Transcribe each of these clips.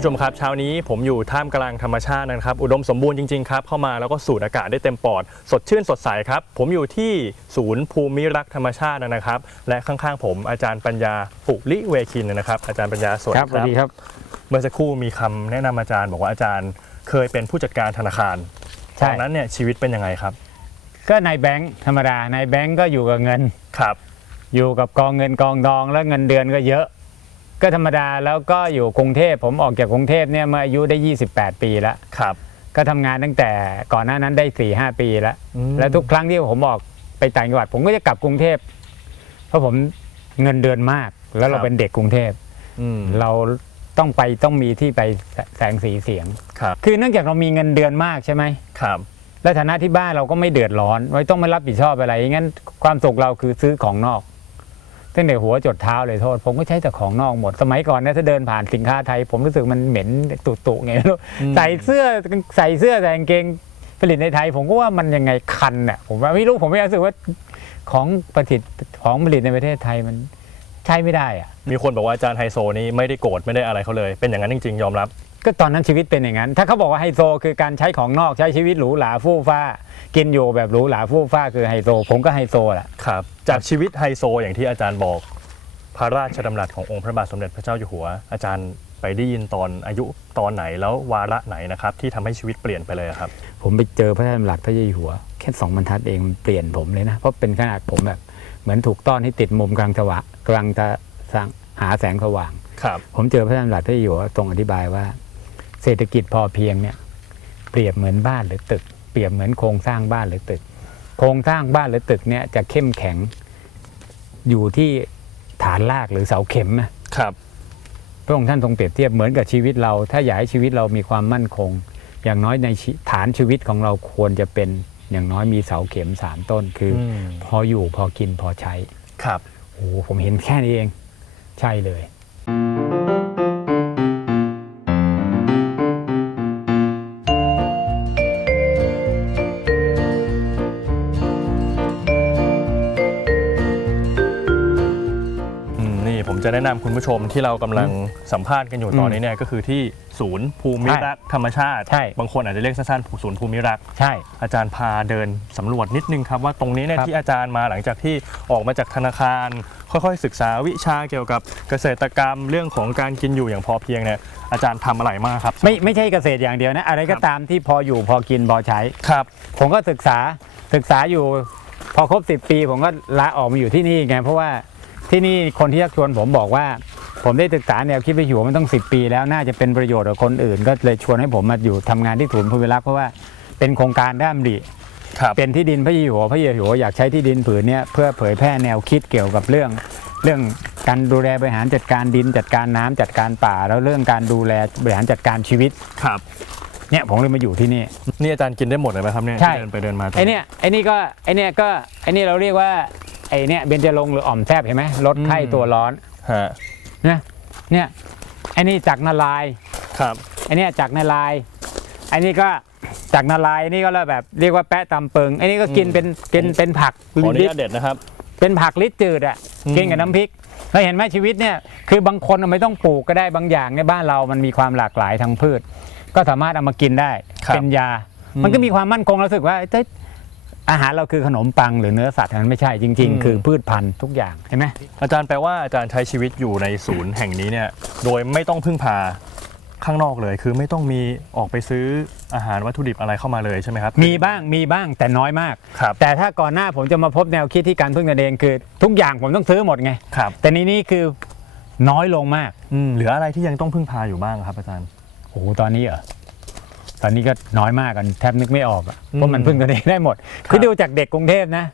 คุณผู้ชมครับเช้านี้ผมอยู่ท่ามกลางธรรมชาตินะครับ อุดมสมบูรณ์จริงๆครับเข้ามาแล้วก็สูดอากาศได้เต็มปอด สดชื่นสดใสครับ ผมอยู่ที่ศูนย์ภูมิรักษ์ธรรมชาตินะครับ และข้างๆผมอาจารย์ปัญญาปุริเวคินนะครับ อาจารย์ปัญญาสวัสครับดีสวัสดีครับ เมื่อสักครู่มีคำแนะนำอาจารย์ บอกว่าอาจารย์เคยเป็นผู้จัดการธนาคารใช่ตอนนั้นเนี่ยชีวิตเป็นยังไงครับ ก็ในแบงค์ธรรมดาในแบงค์ก็อยู่กับเงินครับ อยู่กับกองเงินกองดองแล้วเงินเดือนก็เยอะ ก็ธรรมดาแล้วก็อยู่กรุงเทพผมออกจากกรุงเทพเนี่ยเมื่ออายุได้ 28 ปีแล้ว ครับ ก็ทำงานตั้งแต่ก่อนหน้านั้นได้4ี่หปีแล้ว อืม แล้วทุกครั้งที่ผมออกไปต่างจังหวัด ผมก็จะกลับกรุงเทพ เพราะผมเงินเดือนมาก แล้วเราเป็นเด็กกรุงเทพ อืมเราต้องไปต้องมีที่ไปแสงสีเสียง ครับคือเนื่องจากเรามีเงินเดือนมากใช่ไหม ครับ และฐานะที่บ้านเราก็ไม่เดือดร้อน ไม่ต้องไม่รับผิดชอบอะไรงั้นความสุขเราคือซื้อของนอก ตั้งแต่หัวจดเท้าเลยโทษ ผมก็ใช้แต่ของนอกหมด สมัยก่อนเนี่ยถ้าเดินผ่านสินค้าไทย ผมรู้สึกมันเหม็นตุตุๆไงไม่รู้อืมใส่เสื้อใส่เสื้อใส่กางเกงผลิตในไทย ผมก็ว่ามันยังไงคันน่ะผมว่าไม่รู้ผมไม่รู้สึกว่าของผลิตของผลิตในประเทศไทยมันใช้ไม่ได้อะ มีคนบอกว่าอาจารย์ไฮโซนี่ไม่ได้โกรธไม่ได้อะไรเขาเลย เป็นอย่างนั้นจริงๆ ยอมรับ ก็ตอนนั้นชีวิตเป็นอย่างนั้น ถ้าเขาบอกว่าไฮโซคือการใช้ของนอกใช้ชีวิตหรูหราฟู่ฟ้า กินอยู่แบบหรูหราฟู่ฟ้าคือไฮโซ ผมก็ไฮโซแหละครับ จากชีวิตไฮโซอย่างที่อาจารย์บอก พระราชดำรัสขององค์พระบาทสมเด็จพระเจ้าอยู่หัว อาจารย์ไปได้ยินตอนอายุตอนไหนแล้ววาระไหนนะครับที่ทำให้ชีวิตเปลี่ยนไปเลยครับ ผมไปเจอพระราชดำรัสพระเจ้าอยู่หัว แค่สองบรรทัดเองมันเปลี่ยนผมเลยนะ เพราะเป็นขนาดผมแบบ เหมือนถูกต้อนให้ติดมุมกลางสวะกำลังจะสร้าง หาแสงสว่างครับผมเจอพระราชดำรัสพระเจ้าอยู่หัวตรงอธิบายว่า เศรษฐกิจพอเพียงเนี่ย เปรียบเหมือนบ้านหรือตึก เปรียบเหมือนโครงสร้างบ้านหรือตึก โครงสร้างบ้านหรือตึกเนี่ยจะเข้มแข็งอยู่ที่ฐานรากหรือเสาเข็มนะครับพระองค์ท่านทรงเปรียบเทียบเหมือนกับชีวิตเรา ถ้าอยากให้ชีวิตเรามีความมั่นคง อย่างน้อยในชีฐานชีวิตของเราควรจะเป็นอย่างน้อยมีเสาเข็มสามต้นคืออมพออยู่พอกินพอใช้ครับโอ้โหผมเห็นแค่นี้เอง ใช่เลย แนะนำคุณผู้ชมที่เรากำลังสัมภาษณ์กันอยู่ตอนนี้เนี่ยก็คือที่ศูนย์ภูมิรักษ์ธรรมชาติใช่บางคนอาจจะเรียกสั้นๆศูนย์ภูมิรักษ์ใช่ อาจารย์พาเดินสำรวจนิดนึงครับว่าตรงนี้เนี่ยครับที่อาจารย์มาหลังจากที่ออกมาจากธนาคาร ค่อยๆ ศึกษาวิชาเกี่ยวกับเกษตรกรรมเรื่องของการกินอยู่อย่างพอเพียงเนี่ยอาจารย์ทำอะไรมากครับ ไม่ไม่ใช่เกษตรอย่างเดียวนะอะไรก็ครับตามที่พออยู่พอกินพอใช้ครับ ผมก็ศึกษาศึกษาอยู่พอครบ 10 ปีผมก็ลาออกมาอยู่ที่นี่ไงเพราะว่า ที่นี่คนที่ชักชวนผมบอกว่า ผมได้ศึกษาแนวคิดไปอยู่มันต้อง 10 ปีแล้วน่าจะเป็นประโยชน์กับคนอื่น ก็เลยชวนให้ผมมาอยู่ทำงานที่ศูนย์ภูมิรักษ์เพราะว่าเป็นโครงการด้ามดิครับเป็นที่ดินพระเยาอยู่หัวพระเยาอยู่หัวอยากใช้ที่ดินผืนเนี้ยเพื่อเผยแพร่แนวคิดเกี่ยวกับเรื่องเรื่องการดูแลบริหารจัดการดินจัดการน้ำจัดการป่า แล้วเรื่องการดูแลบริหารจัดการชีวิตครับเนี่ยผมเลยมาอยู่ที่นี่นี่อาจารย์กินได้หมดเลยไหมครับเนี่ยใช่ที่เดินไปเดินมาตรงไอเนี่ยไอนี่ก็ไอเนี่ยก็ไอนี่เราเรียกว่า ไอเนี่ยเบญจรงค์หรืออ่อมแซบเห็นไหมลดไข้ตัวร้อนฮะนะเนี่ยไอนี่จากนาลายณ์ครับไอเนี่ยจากนาลายณ์ไอนี่ก็จากนาลายณ์นี่ก็แล้วแบบเรียกว่าแปะตำเปิงไอนี่ก็กินเป็นเป็นเป็นผักขออนุลิญาตเด็ดนะครับ เป็นผักลิดจืดอะอืมกินกับน้ำพริกเราเห็นไหมชีวิตเนี่ยคือบางคนไม่ต้องปลูกก็ได้บางอย่างในบ้านเรามันมีความหลากหลายทางพืช ก็สามารถเอามากินได้ครับเป็นยา มันก็มีความมั่นคงเรารู้สึกว่าเอ้ยอาหารเราคือขนมปังหรือเนื้อสัตว์นั้นไม่ใช่จริงอืมๆคือพืชพันธุ์ทุกอย่างเห็นไหมอาจารย์แปลว่าอาจารย์ใช้ชีวิตอยู่ในศูนย์แห่งนี้เนี่ยโดยไม่ต้องพึ่งพาข้างนอกเลย คือไม่ต้องมีออกไปซื้ออาหารวัตถุดิบอะไรเข้ามาเลยใช่ไหมครับ มีบ้างมีบ้างแต่น้อยมาก ครับแต่ถ้าก่อนหน้าผมจะมาพบแนวคิดที่การพึ่งตนเองคือ ทุกอย่างผมต้องซื้อหมดไง ครับ แต่นี้นี่คือน้อยลงมากอืมเหลืออะไรที่ยังต้องพึ่งพาอยู่บ้างครับอาจารย์ โอ้โหตอนนี้เหรอ ตอนนี้ก็น้อยมากกันแทบนึกไม่ออกอะอืมเพราะมันพึ่งตนเองได้หมดครับคือดูจากเด็กกรุงเทพนะ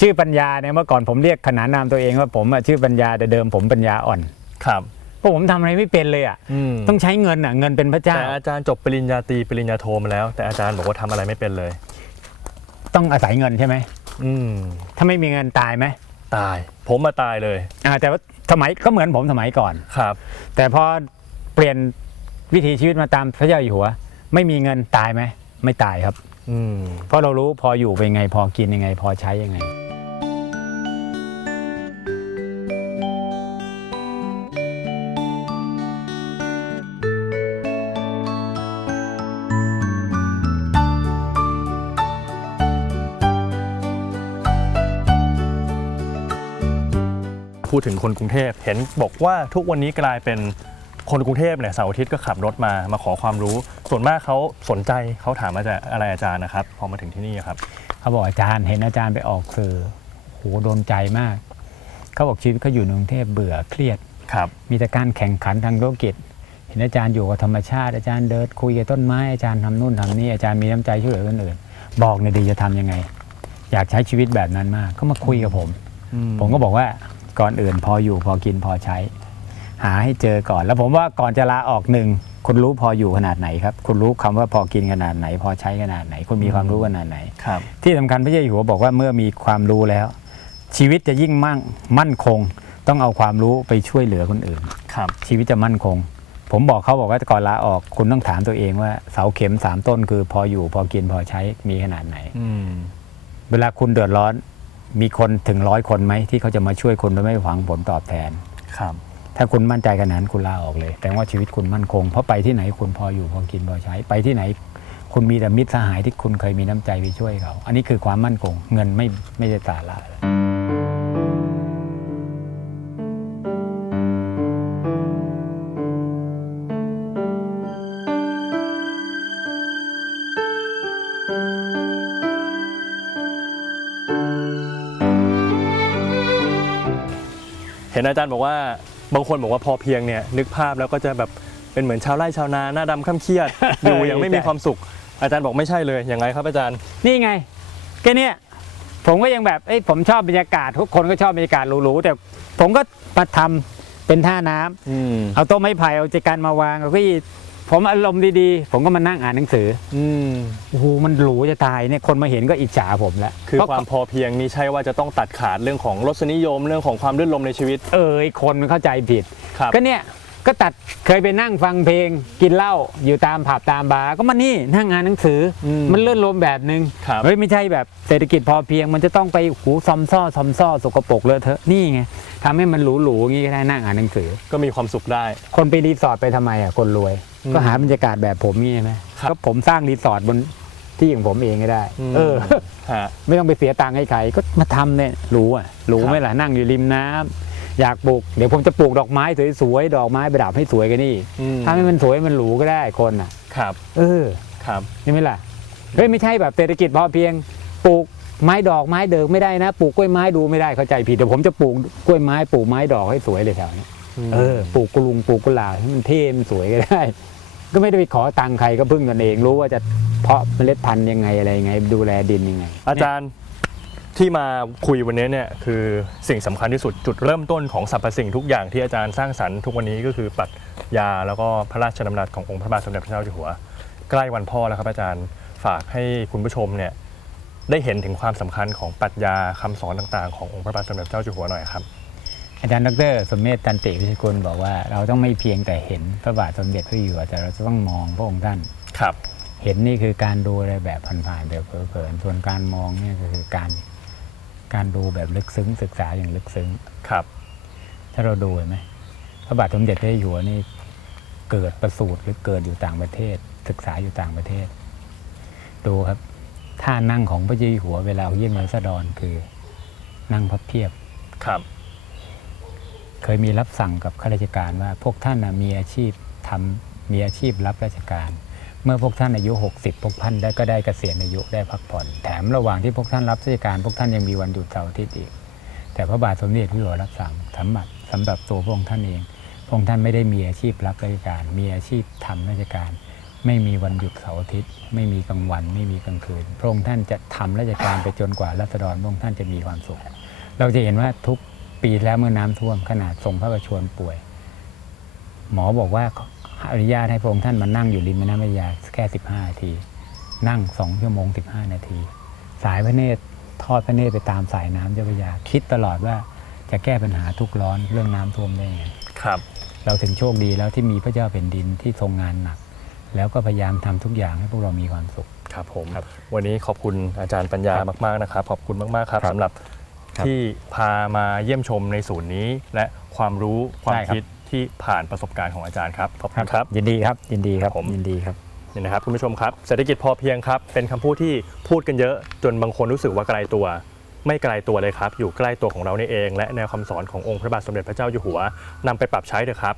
ชื่อปัญญาเนี่ยเมื่อก่อนผมเรียกขนานนามตัวเองว่าผมอะชื่อปัญญาแต่เดิมผมปัญญาอ่อนครับเพราะผมทำอะไรไม่เป็นเลยอะอืมต้องใช้เงินอะเงินเป็นพระเจ้าแต่อาจารย์จบปริญญาตรีปริญญาโทมาแล้ว แต่อาจารย์บอกว่าทำอะไรไม่เป็นเลย ต้องอาศัยเงินใช่ไหมอืมถ้าไม่มีเงินตายไหมตาย ผมมาตายเลยอ่าแต่ว่าสมัยก็เหมือนผมสมัยก่อน ครับ แต่พอเปลี่ยนวิถีชีวิตมาตามพระเจ้าอยู่หัว ไม่มีเงินตายไหมไม่ตายครับ อืมเพราะเรารู้พออยู่เป็นไงพอกินยังไง พอใช้ยังไง พูดถึงคนกรุงเทพเห็นบอกว่าทุกวันนี้กลายเป็นคนกรุงเทพเนี่ยเสาร์อาทิตย์ก็ขับรถมามาขอความรู้ ส่วนมากเขาสนใจเขาถามอาจารย์อะไรอาจารย์นะครับ พอมาถึงที่นี่ครับเขาบอกอาจารย์เห็นอาจารย์ไปออกสื่อโหโดนใจมาก เขาบอกชีวิตเขาอยู่ในกรุงเทพเบื่อเครียดครับมีแต่การแข่งขันทางธุรกิจ เห็นอาจารย์อยู่กับธรรมชาติอาจารย์เดินคุยกับต้นไม้อาจารย์ทำนู่นทำนี่อาจารย์มีน้ำใจช่วยเหลือคนอื่น บอกในอยดีจะทำยังไง อยากใช้ชีวิตแบบนั้นมากก็มาคุยกับผมผมก็บอกว่าก่อนอื่นพออยู่พอกินพอใช้ หาให้เจอก่อนแล้วผมว่าก่อนจะลาออกหนึ่ง คุณรู้พออยู่ขนาดไหนครับ คุณรู้คำว่าพอกินขนาดไหน พอใช้ขนาดไหน คุณมีความรู้ขนาดไหนครับ ที่สำคัญพระเจ้าอยู่หัวบอกว่าเมื่อมีความรู้แล้ว ชีวิตจะยิ่งมั่งมั่นคง ต้องเอาความรู้ไปช่วยเหลือคนอื่นครับ ชีวิตจะมั่นคง ผมบอกเขาบอกว่าก่อนลาออกคุณต้องถามตัวเองว่าเสาเข็มสามต้นคือพออยู่พอกินพอใช้มีขนาดไหนอืมเวลาคุณเดือดร้อนมีคนถึงร้อยคนไหมที่เขาจะมาช่วยคุณโดยไม่หวังผลตอบแทนครับ ถ้าคุณมั่นใจขนาดนั้นคุณลาออกเลย แต่ว่าชีวิตคุณมั่นคง เพราะไปที่ไหนคุณพออยู่พอกินพอใช้ ไปที่ไหน คุณมีแต่มิตรสหายที่คุณเคยมีน้ำใจไปช่วยเขา อันนี้คือความมั่นคง เงินไม่ไม่ได้สาระเห็นอาจารย์บอกว่า บางคนบอกว่าพอเพียงเนี่ยนึกภาพแล้วก็จะแบบเป็นเหมือนชาวไร่ชาวนาหน้าดำข้ามเครียด อยู่อย่างไม่มีความสุข อาจารย์บอกไม่ใช่เลยยังไงครับอาจารย์ นี่ไงแค่เนี้ยผมก็ยังแบบเอ้ยผมชอบบรรยากาศ ทุกคนก็ชอบบรรยากาศหรูๆแต่ผมก็มาทำเป็นท่าน้ำอืม เอาโต๊ะไม้ไผ่เอาจักรานมาวางเอาเก็ ผมอารมณ์ดีๆ ผมก็มานั่งอ่านหนังสืออืมโอ้โหมันหรูจะตายเนี่ยคนมาเห็นก็อิจฉาผมแล้วคือเพระความพอเพียงนี่ใช่ว่าจะต้องตัดขาดเรื่องของรสนิยมเรื่องของความรื่นรมในชีวิต เออไอ้คนมันเข้าใจผิด ครับ ก็เนี่ยก็ตัดเคยไปนั่งฟังเพลง กินเหล้าอยู่ตามผับตามบาร์ก็มานี่นั่งอ่านหนังสืออมมันเลื่อนลมแบบนึงครับ เฮ้ยไม่ใช่แบบเศรษฐกิจพอเพียง มันจะต้องไปหูซอมซ่อซอมซ่อสกปรกเลอะเทอะนี่ไงทำให้มันหรูๆอย่างนี้ก็ได้นั่งอ่านหนังสือ ก็มีความสุขได้ คนไปรีสอร์ทไปทำไมอะคนรวยอืม ก็หาบรรยากาศแบบผมนี่ใช่ไหมครับก็ผมสร้างรีสอร์ทบนที่ของผมเองก็ได้มเออฮะไม่ต้องไปเสียตังค์ให้ใครก็มาทำเนี่ยรู้อะรู้ครับไหมล่ะนั่งอยู่ริมน้ำอยากปลูกเดี๋ยวผมจะปลูกดอกไม้สวยๆดอกไม้ประดับให้สวยกันนี่อืมถ้าให้มันสวยมันหรูก็ได้คนอะ ครับ เออครับใช่ไหมล่ะเฮ้ยไม่ใช่แบบเศรษฐกิจพอเพียงปลูกไม้ดอกไม้เดิมไม่ได้นะปลูกกล้วยไม้ดูไม่ได้เข้าใจผิดเดี๋ยวผมจะปลูกกล้วยไม้ปลูกไม้ดอกให้สวยเลยแถวนี้เออปลูกกุลุงปลูกกุหลาบให้มันเท่มันสวยก็ได้ ก็ไม่ได้ไปขอตังค์ใครก็พึ่งตนเอง รู้ว่าจะเพาะเมล็ดพันธุ์ยังไงอะไรยังไง ดูแลดินยังไง อาจารย์ที่มาคุยวันนี้เนี่ยคือสิ่งสำคัญที่สุดจุดเริ่มต้นของสรรพสิ่งทุกอย่างที่อาจารย์สร้างสรรค์ทุกวันนี้ก็คือปรัชญาแล้วก็พระราชดำรัสขององค์พระบาทสมเด็จพระเจ้าอยู่หัว ใกล้วันพ่อแล้วครับอาจารย์ฝากให้คุณผู้ชมเนี่ยได้เห็นถึงความสำคัญของปรัชญาคำสอนต่างๆ ขององค์พระบาทสมเด็จพระเจ้าอยู่หัวหน่อยครับ อาจารย์ดรสมเมธตันติวิชกุลบอกว่าเราต้องไม่เพียงแต่เห็นพระบาทสมเด็จพระอยู่หัวแต่เราจะต้องมองพระองค์ท่านครับ เห็นนี่คือการดูอะไรแบบผ่านๆแบบเผลอๆส่วนการมองเนี่ยก็คือการการดูแบบลึกซึ้งศึกษาอย่างลึกซึ้งครับ ถ้าเราดูเห็นไหมพระบาทสมเด็จพระเจ้าอยู่หัวนี่เกิดประสูติหรือเกิดอยู่ต่างประเทศ ศึกษาอยู่ต่างประเทศ ดูครับท่านั่งของพระเจ้าอยู่หัวเวลาเยี่ยมราษฎรคือนั่งพับเพียบครับ เคยมีรับสั่งกับข้าราชการว่า พวกท่านมีอาชีพทำมีอาชีพรับราชการ เมื่อพวกท่านอายุ 60 พวกท่านได้ก็ได้เกษียณอายุได้พักผ่อน แถมระหว่างที่พวกท่านรับราชการ พวกท่านยังมีวันหยุดเสาร์อาทิตย์อีกแต่พระบาทสมเด็จพระอยู่หัวรับสั่งสำหรับสำหรับตัวพระองค์ท่านเองพระองค์ท่านไม่ได้มีอาชีพรับราชการ มีอาชีพทำราชการ ไม่มีวันหยุดเสาร์อาทิตย์ ไม่มีกลางวัน ไม่มีกลางคืน พระองค์ท่านจะทำราชการไปจนกว่ารัษฎรพระองค์ท่านจะมีความสุข เราจะเห็นว่าทุก ปีแล้วเมื่อน้ำท่วมขนาดทรงพระประชวรป่วย หมอบอกว่าอนุญาตให้พระองค์ท่านมานั่งอยู่ริมแม่น้ำเจ้าพระยาแค่ 15 นาที นั่งสองชั่วโมง 15 นาที สายพระเนตรทอดพระเนตรไปตามสายน้ำเจ้าพระยา คิดตลอดว่าจะแก้ปัญหาทุกข์ร้อนเรื่องน้ำท่วมได้ยังไงครับ เราถึงโชคดีแล้วที่มีพระเจ้าแผ่นดินที่ทรงงานหนัก แล้วก็พยายามทำทุกอย่างให้พวกเรามีความสุขครับผมครับวันนี้ขอบคุณอาจารย์ปัญญาครับมาก ๆนะครับ ขอบคุณมาก ๆ ครับครับสำหรับครับ ที่พามาเยี่ยมชมในศูนย์นี้ และความรู้ความได้ครับคิดที่ผ่านประสบการณ์ของอาจารย์ครับขอบคุณครับ ยินดีครับยินดีครับผมยินดีครับนี่นะครับคุณผู้ชมครับเศรษฐกิจพอเพียงครับ เป็นคำพูดที่พูดกันเยอะจนบางคนรู้สึกว่าไกลตัว ไม่ไกลตัวเลยครับ อยู่ใกล้ตัวของเรานี่เอง และแนวคำสอนขององค์พระบาทสมเด็จพระเจ้าอยู่หัวนำไปปรับใช้เถอะครับ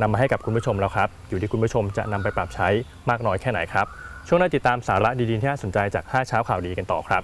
นำมาให้กับคุณผู้ชมแล้วครับ อยู่ที่คุณผู้ชมจะนำไปปรับใช้มากน้อยแค่ไหนครับช่วงหน้าติดตามสาระดีๆที่น่าสนใจจาก 5 เช้าข่าวดีกันต่อครับ